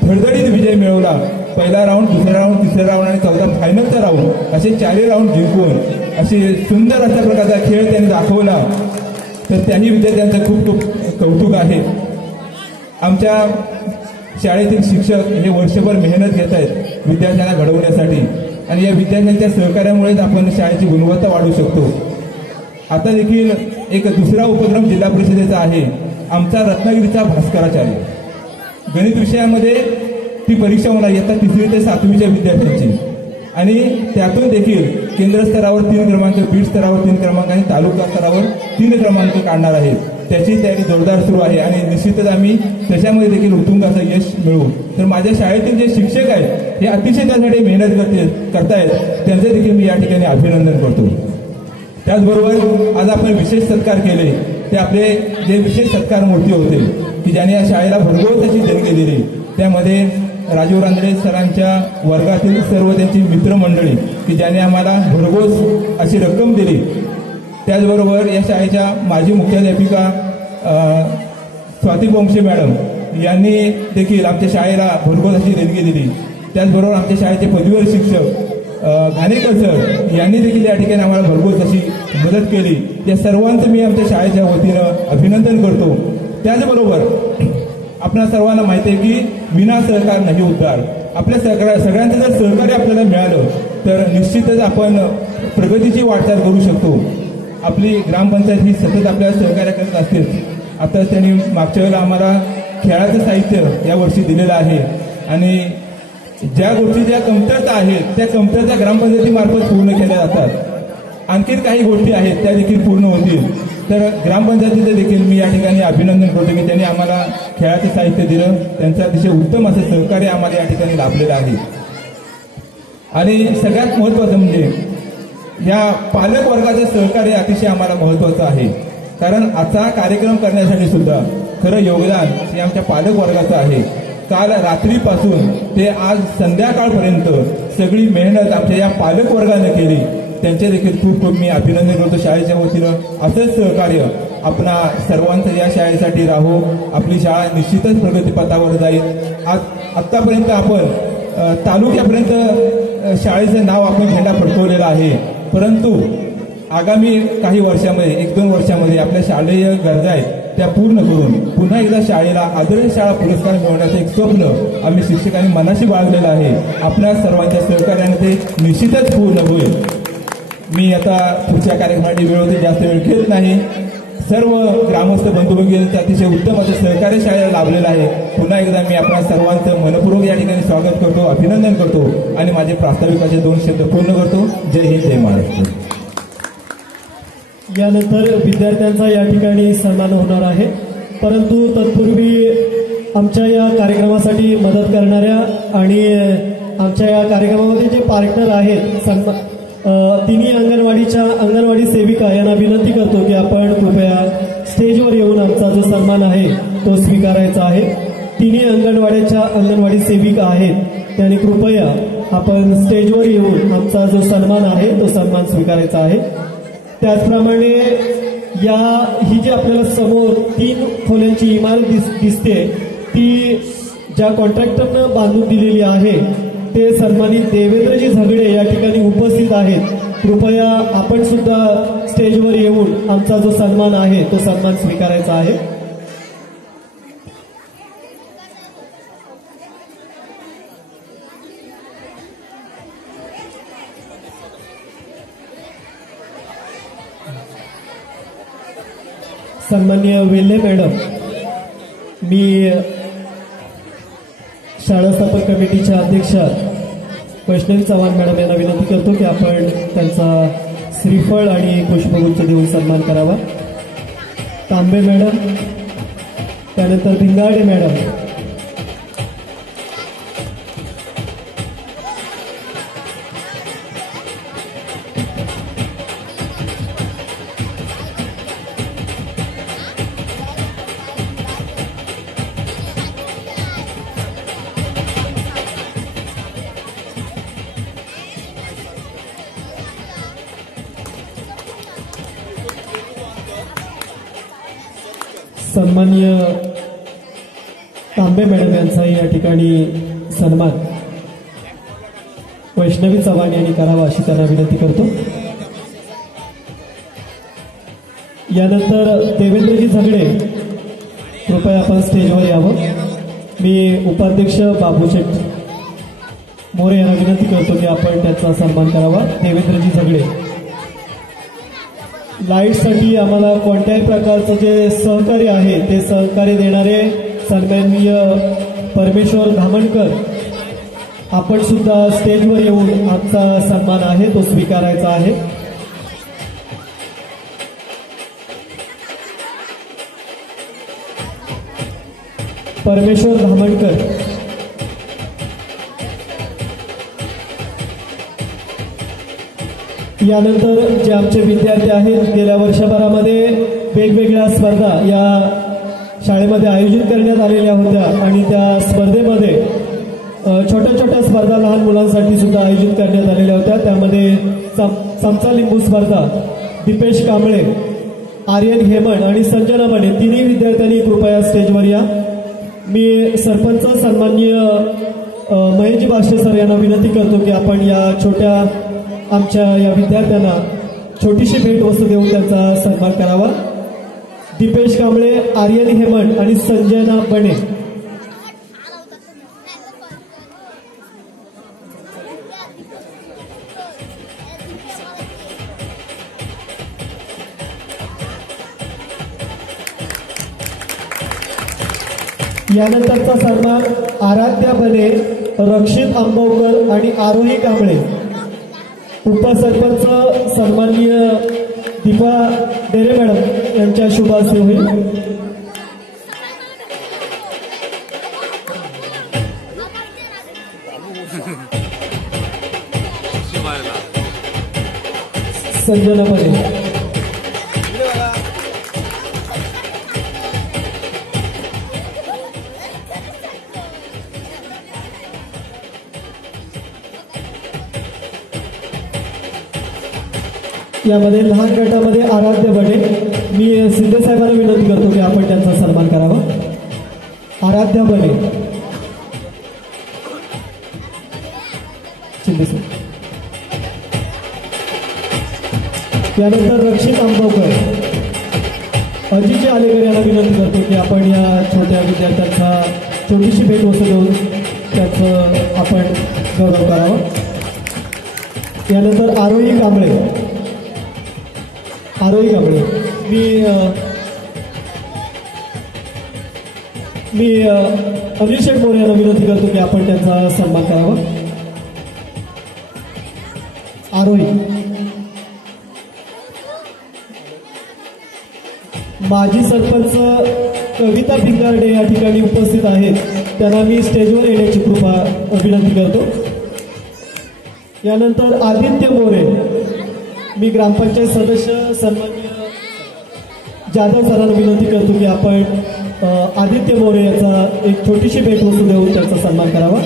धडधडीत विजय मिळवला. पहिला राऊंड, दुसरा राऊंड, तिसरा राऊंड आणि चौथा फायनलचा राऊंड असे 4 राऊंड जिंकून अशी सुंदर अशा प्रकारचा खेळ त्यांनी दाखवला. तर त्याही विद्यार्थ्यांचं खूप खूप कौतुक आहे. आमच्या शाळेतील शिक्षक हे वर्षभर मेहनत घेत आहेत विद्यार्थ्यांना घडवण्यासाठी आणि या विद्यार्थ्यांच्या सहकार्यामुळेच आपण शाळेची गुणवत्ता वाढवू शकतो. आता देखील एक दुसरा उपक्रम जिल्हा परिषदेचा आहे, आमचा रत्नागिरीचा भास्कराचार्य. गणित विषयामध्ये ती परीक्षा होणार इयत्ता 3री ते 7वीच्या विद्यार्थ्यांची आणि त्यातून देखील केंद्र स्तरावर 3 क्रमांक, बीट स्तरावर 3 क्रमांक आणि तालुका स्तरावर 3 क्रमांक काढणार आहेत. त्याची तयारी जोरदार सुरू आहे आणि निश्चितच आम्ही त्याच्यामध्ये देखील उत्तुंग असं यश मिळवू. तर माझ्या शाळेतील जे शिक्षक आहेत हे अतिशय त्यासाठी मेहनत करतायत, त्यांचे देखील मी या ठिकाणी अभिनंदन करतो. त्याचबरोबर आज आपण विशेष सत्कार केले ते आपले जे विशेष सत्कार मूर्ती होते की ज्याने या शाळेला भरघोस अशी देणगी दिली. त्यामध्ये राजीव रानडे सरांच्या वर्गातील सर्व त्यांची मित्रमंडळी की ज्याने आम्हाला भरघोस अशी रक्कम दिली. त्याचबरोबर या शाळेच्या माजी मुख्याध्यापिका स्वाती बोंगशे मॅडम यांनी देखील आमच्या शाळेला भरघोस अशी देणगी दिली. त्याचबरोबर आमच्या शाळेचे पदवीधर शिक्षक घाणेकर सर यांनी देखील या ठिकाणी आम्हाला भरघोस अशी मदत केली. या सर्वांचं मी आमच्या शाळेच्या वतीनं अभिनंदन करतो. त्याचबरोबर आपल्या सर्वांना माहिती आहे की विना सहकार नाही उद्धार. आपल्या सगळ्यांचं जर सहकार्य आपल्याला मिळालं तर निश्चितच आपण प्रगतीची वाटचाल करू शकतो. आपली ग्रामपंचायत ही सतत आपल्याला सहकार्य करत असते. आता त्यांनी मागच्या वेळेला आम्हाला खेळाचं साहित्य यावर्षी दिलेलं आहे आणि ज्या गोष्टी ज्या कमतरता आहेत त्या कमतरता ग्रामपंचायतीमार्फत पूर्ण केल्या जातात. आणखीन काही गोष्टी आहेत त्या देखील पूर्ण होतील. तर ग्रामपंचायतीचं देखील मी या ठिकाणी अभिनंदन करतो की त्यांनी आम्हाला खेळाचं साहित्य दिलं. त्यांचं अतिशय उत्तम असं सहकार्य आम्हाला या ठिकाणी लाभलेलं आहे. आणि सगळ्यात महत्त्वाचं म्हणजे या पालक वर्गाचं सहकार्य अतिशय आम्हाला महत्त्वाचं आहे. कारण आजचा कार्यक्रम करण्यासाठी सुद्धा खरं योगदान हे आमच्या पालक वर्गाचं आहे. काल रात्रीपासून ते आज संध्याकाळपर्यंत सगळी मेहनत आमच्या या पालक वर्गाने केली. त्यांचे देखील खूप खूप मी अभिनंदन करतो शाळेच्या वतीनं. असंच सहकार्य आपणा सर्वांचं या शाळेसाठी राहो. आपली शाळा निश्चितच प्रगतीपथावर जाईल. आतापर्यंत आपण तालुक्यापर्यंत शाळेचं नाव आपण झेंडा फडकवलेला आहे. परंतु आगामी काही वर्षामध्ये 1-2 वर्षामध्ये आपल्या शालेय गरजा आहेत त्या पूर्ण करून पुन्हा एकदा शाळेला आदर्श शाळा पुरस्कार मिळवण्याचं एक स्वप्न आम्ही शिक्षकांनी मनाशी बाळगलेलं आहे. आपल्या सर्वांच्या सहकार्याने ते निश्चितच पूर्ण होईल. मी आता पुढच्या कार्यक्रमासाठी वेळ होते जास्त वेळ घेत नाही. सर्व ग्रामस्थ बंधू भगिनींचं अतिशय उत्तम असं सहकार्य शाळेला लाभलेलं आहे. पुन्हा एकदा मी आपल्या सर्वांचं मनपूर्वक या ठिकाणी स्वागत करतो, अभिनंदन करतो आणि माझे प्रास्ताविकाचे 2 शब्द पूर्ण करतो. जय हिंद, जय महाराष्ट्र. यानंतर विद्यार्थ्यांचा या ठिकाणी सन्मान होणार आहे. परंतु तत्पूर्वी आमच्या या कार्यक्रमासाठी मदत करणाऱ्या आणि आमच्या या कार्यक्रमामध्ये जे पार्टनर आहेत तिन्ही अंगणवाडी सेविका यांना विनंती करतो की आपण कृपया स्टेजवर येऊन आमचा जो सन्मान आहे तो स्वीकारायचा आहे. तिन्ही अंगणवाडी सेविका आहेत त्यांनी कृपया आपण स्टेजवर येऊन आमचा जो सन्मान आहे तो सन्मान स्वीकारायचा आहे. त्याचप्रमाणे ही जी आपल्याला समोर 3 खोल्यांची इमारत दिसते ती ज्या कॉन्ट्रॅक्टरनं बांधून दिलेली आहे ते सन्मानित देवेंद्रजी झगडे या ठिकाणी उपस्थित आहेत. कृपया आपण सुद्धा स्टेजवर येऊन आमचा जो सन्मान आहे तो सन्मान स्वीकारायचा आहे. सन्माननीय वेल्हे मॅडम, मी शाळा स्थापन कमिटीच्या अध्यक्षा वैष्णवी चव्हाण मॅडम यांना विनंती करतो की आपण त्यांचा श्रीफळ आणि पुष्पगुच्छ देऊन सन्मान करावा. तांबे मॅडम, त्यानंतर भिंगाडे मॅडम, सन्माननीय तांबे मॅडम यांचा या ठिकाणी सन्मान वैष्णवी चव्हाण यांनी करावा अशी त्यांना विनंती करतो. यानंतर देवेंद्रजी झगडे, कृपया आपण स्टेजवर यावं. मी उपाध्यक्ष बाबूशेठ मोरे यांना विनंती करतो की आपण त्यांचा सन्मान करावा. देवेंद्रजी झगडे, लाईटसाठी आम्हाला कोणत्याही प्रकारचं जे सहकार्य आहे ते सहकार्य देणारे सन्माननीय परमेश्वर धामणकर, आपण सुद्धा स्टेजवर येऊन आमचा सन्मान आहे तो स्वीकारायचा आहे. परमेश्वर धामणकर, यानंतर जे आमचे विद्यार्थी आहेत गेल्या वर्षभरामध्ये वेगवेगळ्या स्पर्धा या शाळेमध्ये आयोजित करण्यात आलेल्या होत्या आणि त्या स्पर्धेमध्ये छोट्या छोट्या स्पर्धा लहान मुलांसाठी सुद्धा आयोजित करण्यात आलेल्या होत्या. त्यामध्ये चमचा लिंबू स्पर्धा दीपेश कांबळे, आर्यन हेमंत आणि संजना बने तिन्ही विद्यार्थ्यांनी कृपया स्टेजवर या. मी सरपंच सन्माननीय महेशजी भाष्य सर यांना विनंती करतो की आपण या छोट्या आमच्या या विद्यार्थ्यांना छोटीशी भेटवस्तू देऊन त्यांचा सन्मान करावा. दीपेश कांबळे, आर्यन हेमंत आणि संजना बने. यानंतरचा सन्मान आराध्या बने, रक्षित आंबवकर आणि आरोही कांबळे. उपसरपंच सन्माननीय दीपा डेरे मॅडम यांच्या शुभ हस्ते होईल. संजना बने. यामध्ये लहान गटामध्ये आराध्य बने. मी शिंदे साहेबांना विनंती करतो की आपण त्यांचा सन्मान करावा. आराध्य बने शिंदे साहेब. यानंतर रक्षित आंबवकर. अजिजी आलेकर यांना विनंती करतो की आपण या छोट्या विद्यार्थ्यांचा छोटीशी भेट वस्तू देऊन त्याचं आपण गौरव करावा. यानंतर आरोही कांबळे. आरोही कांबळे. मी अनिल शेठ मोरे यांना विनंती करतो की आपण त्यांचा सन्मान करावा. आरोही. माजी सरपंच कविता पिंगारडे या ठिकाणी उपस्थित आहेत. त्यांना मी स्टेजवर येण्याची कृपा विनंती करतो. यानंतर आदित्य मोरे. मी ग्रामपंचायत सदस्य सन्माननीय जाधव सरांना विनंती करतो की आपण आदित्य मोरे याचा एक छोटीशी भेटवस्तू देऊन त्यांचा सन्मान करावा.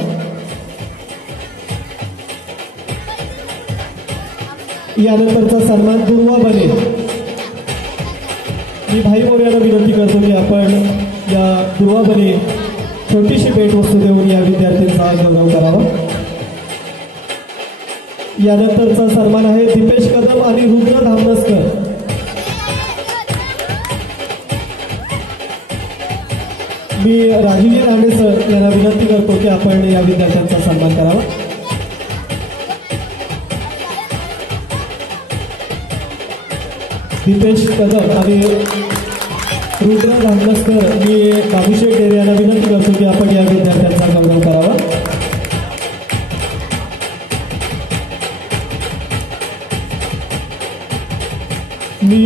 यानंतरचा सन्मान दुर्वा बने. मी भाई मोरे यांना विनंती करतो की आपण या दुर्वा बने छोटीशी भेटवस्तू देऊन या विद्यार्थ्यांचा गौरव करावा. यानंतरचा सन्मान आहे दीपेश कदम आणि रुद्र धामनसकर. मी राजीवजी राणे सर यांना विनंती करतो की आपण या विद्यार्थ्यांचा सन्मान करावा. दीपेश कदम आणि रुद्र धामनसकर. मी बाबूशेठ डेरे यांना विनंती करतो की आपण या विद्यार्थ्यांचा गौरव करावा. मी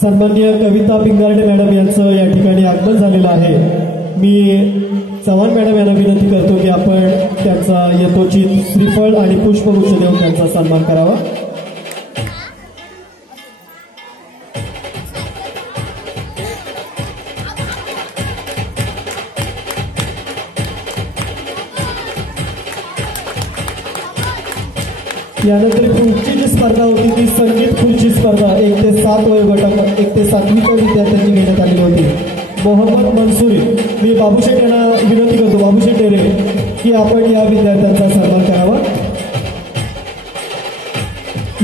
सन्माननीय कविता पिंगारडे मॅडम यांचं या ठिकाणी आगमन झालेलं आहे. मी चव्हाण मॅडम यांना विनंती करतो की आपण त्यांचा यथोचित श्रीफळ आणि पुष्पगुच्छ देऊन त्यांचा सन्मान करावा. यानंतर पुढची जी स्पर्धा होती ती संगीत खुर्ची स्पर्धा 1 ते 7 वयोगटात 1 ते 7वीच्या विद्यार्थ्यांनी घेण्यात आली होती. मोहम्मद मनसुरी. मी बाबूशेठ यांना विनंती करतो, बाबूशेठ डेरे, की आपण या विद्यार्थ्यांचा सन्मान करावा.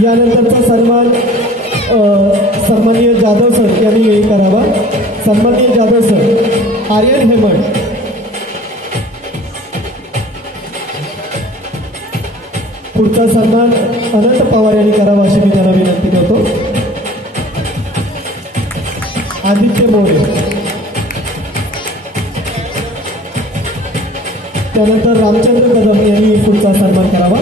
यानंतरचा सन्मान सन्माननीय जाधव सर यांनी करावा. सन्माननीय जाधव सर. आर्यन हेमंत. पुढचा सन्मान अनंत पवार यांनी करावा अशी मी त्यांना विनंती करतो. आदित्य मोरे. त्यानंतर रामचंद्र कदम यांनी पुढचा सन्मान करावा.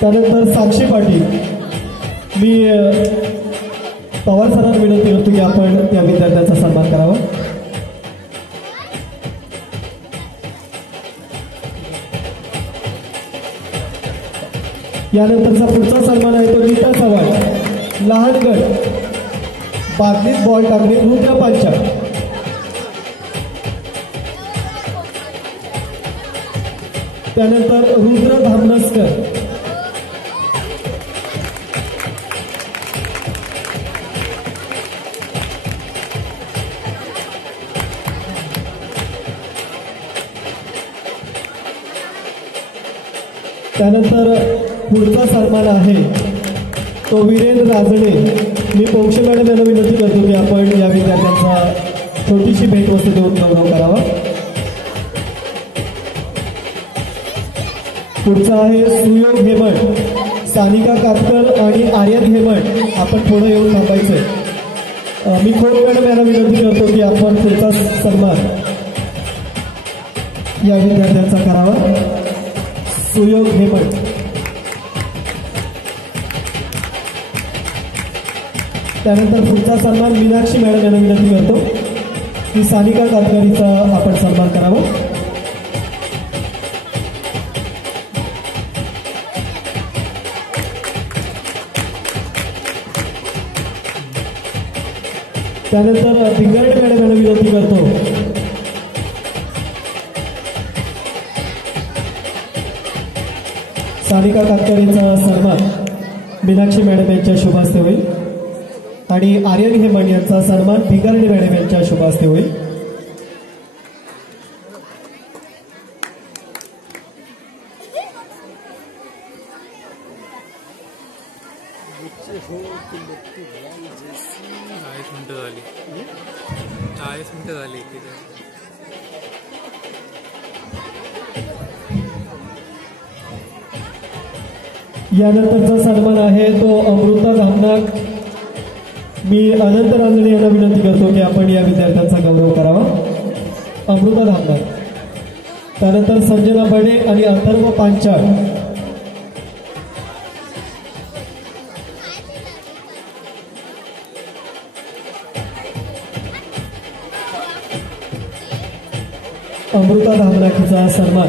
त्यानंतर साक्षी पाटील. मी पवार सरांना विनंती करतो की आपण त्या विद्यार्थ्यांचा सन्मान करावा. यानंतरचा पुढचा सन्मान आहे तो नीता चव्हाण. लहान गट बादलीत बॉल टाकणे रुद्र पांचाळ. त्यानंतर रुद्र धामनसकर. त्यानंतर पुढचा सन्मान आहे तो वीरेंद्र राजणे. मी पौंक्षे मॅडम यांना विनंती करतो की आपण या विद्यार्थ्यांचा छोटीशी भेटवस्तू देऊन गौरव करावा. पुढचा आहे सुयोग हेमंत. सानिका कातकर आणि आर्यन हेमंत आपण पुढे येऊन थांबायचं. मी खोत मॅडम यांना विनंती करतो की आपण पुढचा सन्मान या विद्यार्थ्यांचा करावा. सुयोग हेमंत. त्यानंतर पुढचा सन्मान मीनाक्षी मॅडम यांना विनंती करतो की सानिका कातकरीचा आपण सन्मान करावा. त्यानंतर भिंगारडे मॅडम यांना विनंती करतो सानिका कातकरीचा सन्मान मीनाक्षी मॅडम यांच्या शुभ हस्ते होईल आणि आर्यन हेमन यांचा सन्मान भिंगारडे मॅडम यांच्या शुभ हस्ते होईल. यानंतरचा सन्मान आहे तो अमृता धामनाक. मी अनंत रांजणे यांना विनंती करतो की आपण या विद्यार्थ्यांचा गौरव करावा. अमृता धामनाक. त्यानंतर संजना बडे आणि अथर्व पांचाळ. अमृता धामनाकीचा सन्मान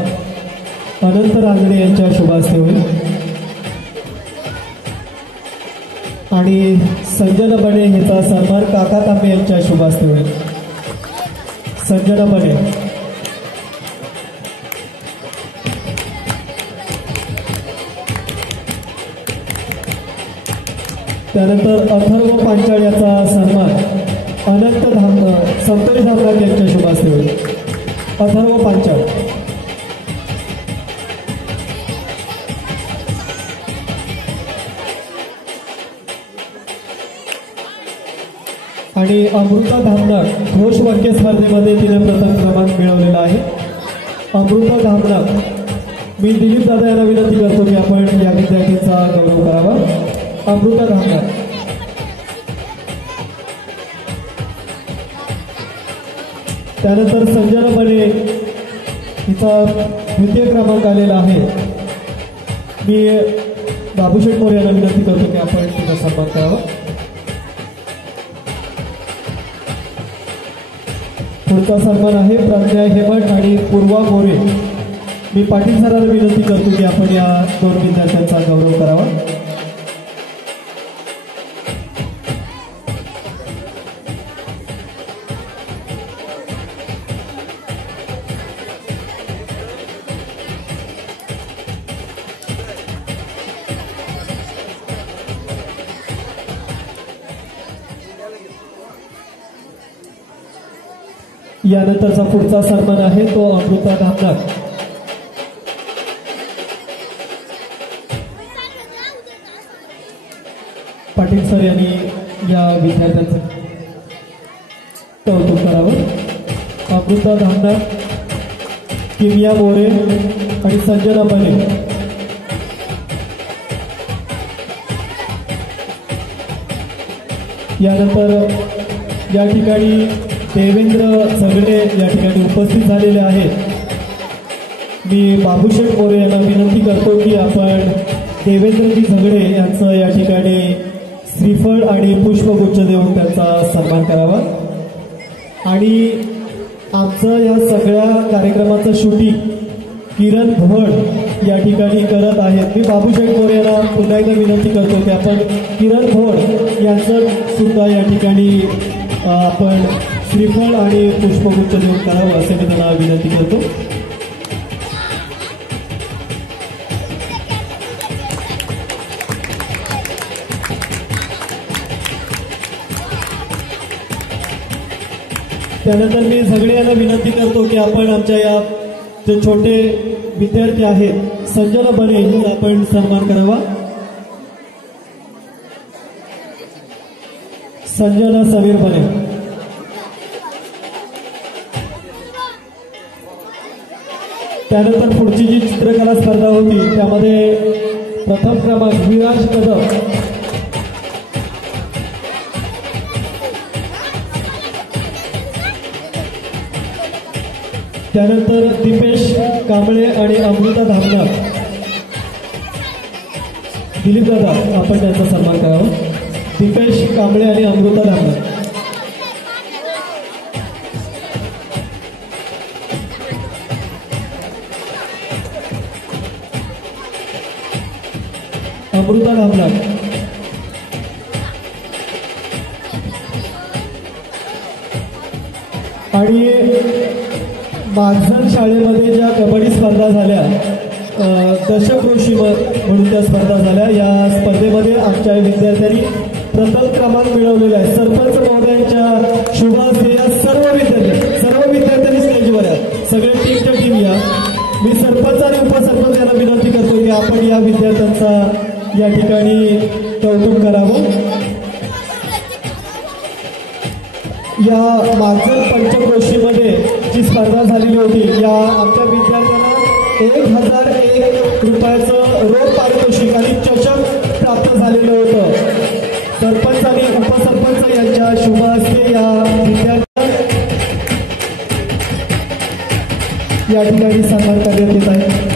अनंत रांजणे यांच्या शुभ हस्ते होईल आणि संजना बने याचा सन्मान काका तांबे यांच्या शुभ हस्ते होईल. संजना बने. त्यानंतर अथर्व पांचाळ याचा सन्मान संतोष धामनाक यांच्या शुभ हस्ते होईल. अथर्व पांचाळ. आणि अमृता धामनाक घोष वाक्य स्पर्धेमध्ये तिने प्रथम क्रमांक मिळवलेला आहे. अमृता धामनाक. मी दिलीप दादा यांना विनंती करतो की आपण या विद्यार्थ्यांचा गौरव करावा. अमृता धामनाक. त्यानंतर संजना बने हिचा द्वितीय क्रमांक आलेला आहे. मी बाबूशेठ मोरे यांना विनंती करतो की आपण तिचा सन्मान करावा. पुढचा सन्मान आहे प्रज्ञा हेमट आणि पूर्वा मोरे. मी पाटील सरांना विनंती करतो की आपण या दोन विद्यार्थ्यांचा गौरव करावा. यानंतरचा पुढचा सन्मान आहे तो अमृता धामनाक. पाटील सर यांनी या विद्यार्थ्यांचं कौतुक करावं. अमृता धामनाक, किमिया मोरे आणि संजना बने. यानंतर या ठिकाणी देवेंद्र झगडे या ठिकाणी उपस्थित झालेले आहेत. मी बाबूशेठ मोरे यांना विनंती करतो की आपण देवेंद्रजी झगडे यांचं या ठिकाणी श्रीफळ आणि पुष्पगुच्छ देऊन त्यांचा सन्मान करावा. आणि आमचं या सगळ्या कार्यक्रमाचं शूटिंग किरण भोड या ठिकाणी करत आहेत. मी बाबूशेठ मोरे यांना पुन्हा एकदा विनंती करतो की आपण किरण भोड यांचं सुद्धा या ठिकाणी आपण श्रीफळ आणि पुष्पगुच्छ देऊन करावं असं मी त्यांना विनंती करतो. त्यानंतर मी झगडे यांना विनंती करतो की आपण आमच्या या जे छोटे विद्यार्थी आहेत संजना बने यांचा आपण सन्मान करावा. संजना समीर बने. त्यानंतर पुढची जी चित्रकला स्पर्धा होती त्यामध्ये प्रथम क्रमांक विराज कदम. त्यानंतर दीपेश कांबळे आणि अमृता धामनाक. दिलीप दादा आपण त्यांचा सन्मान करावा. दिपेश कांबळे आणि अमृता धामणे. अमृता धामला. आणि मागझण शाळेमध्ये ज्या कबड्डी स्पर्धा झाल्या, दशक ऋषी म्हणून त्या स्पर्धा झाल्या, या स्पर्धेमध्ये आमच्या विद्यार्थ्यांनी प्रथम क्रमांक मिळवलेला आहे. सरपंच महोदयांच्या शुभ हस्ते या सर्व विद्यार्थ्यांनी स्टेजवर आहेत. सगळे टीमच्या टीम या. मी सरपंच आणि उपसरपंच यांना विनंती करतो की आपण या विद्यार्थ्यांचा या ठिकाणी कौतुक करावं. या मागझण पंचक्रोशीमध्ये जी स्पर्धा झालेली होती, या आमच्या विद्यार्थ्यांना 1001 रुपयाचं रोख पारितोषिक आणि चषक प्राप्त झालेलं होतं. सरपंच आणि उपसरपंच यांच्या शुभ हस्ते या विद्यार्थ्यांना या ठिकाणी सन्मान करण्यात येत आहे.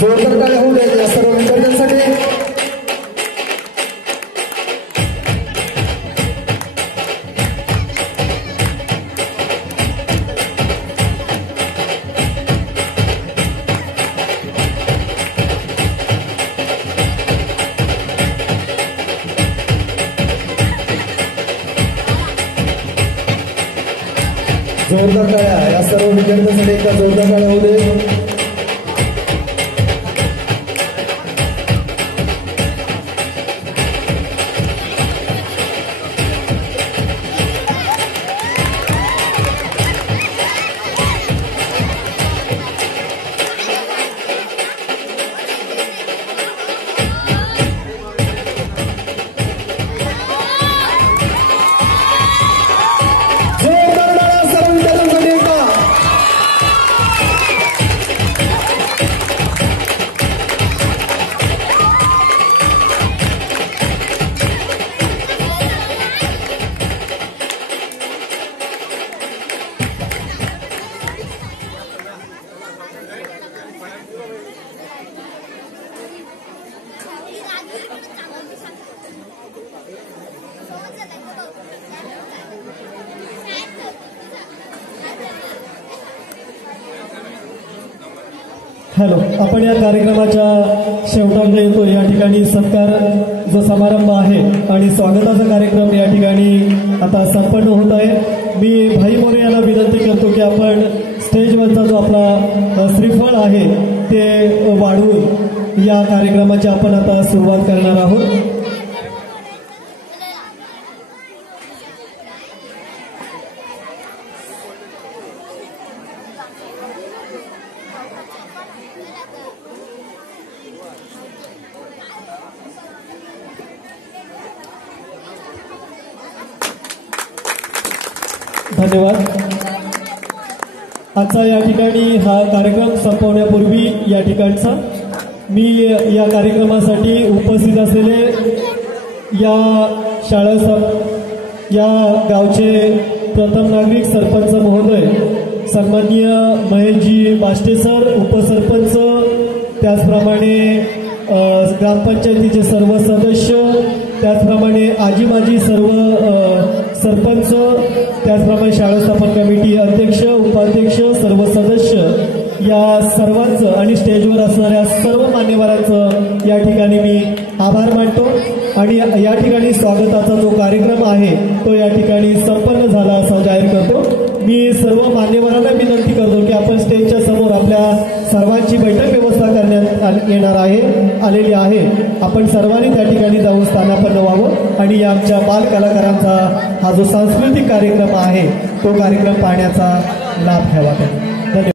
जोरदार टाळ्या होऊ द्या या सर्व विद्यार्थ्यांसाठी. जोरदार टाळ्या या सर्व विद्यार्थ्यांसाठी. एकदा जोरदार टाळ्या होऊ दे. हॅलो, आपण या कार्यक्रमाच्या शेवटाकडे येतो. या ठिकाणी सत्कार जो समारंभ आहे आणि स्वागताचा कार्यक्रम या ठिकाणी आता संपन्न होत आहे. मी भाई मोरे यांना विनंती करतो की आपण स्टेजवरचा जो आपला श्रीफळ आहे ते वाढवून या कार्यक्रमाची आपण आता सुरुवात करणार आहोत. धन्यवाद. आजचा या ठिकाणी हा कार्यक्रम संपवण्यापूर्वी या ठिकाणचा मी या कार्यक्रमासाठी उपस्थित असलेले या शाळा या गावचे प्रथम नागरिक सरपंच महोदय, सन्माननीय महेशजी बाष्टे सर, उपसरपंच, त्याचप्रमाणे ग्रामपंचायतीचे सर्व सदस्य, त्याचप्रमाणे आजी माजी सर्व सरपंच, त्याचप्रमाणे शाळा स्थापन कमिटी अध्यक्ष, उपाध्यक्ष, सर्व सदस्य, या सर्वांचं आणि स्टेजवर असणाऱ्या सर्व मान्यवरांचं या ठिकाणी मी आभार मानतो. आणि या ठिकाणी स्वागताचा जो कार्यक्रम आहे तो या ठिकाणी संपन्न झाला असं जाहीर करतो. मी सर्व मान्यवरांना विनंती करतो की आपण स्टेजच्या समोर आपल्या सर्वांची बैठक व्यवस्था करण्यात येणार आहे, आलेली आहे. आपण सर्वांनी त्या ठिकाणी जाऊन स्थानापन्न व्हावं आणि आमच्या बाल कलाकारांचा हा जो सांस्कृतिक कार्यक्रम आहे तो कार्यक्रम पाहण्याचा लाभ घ्यावा. धन्यवाद.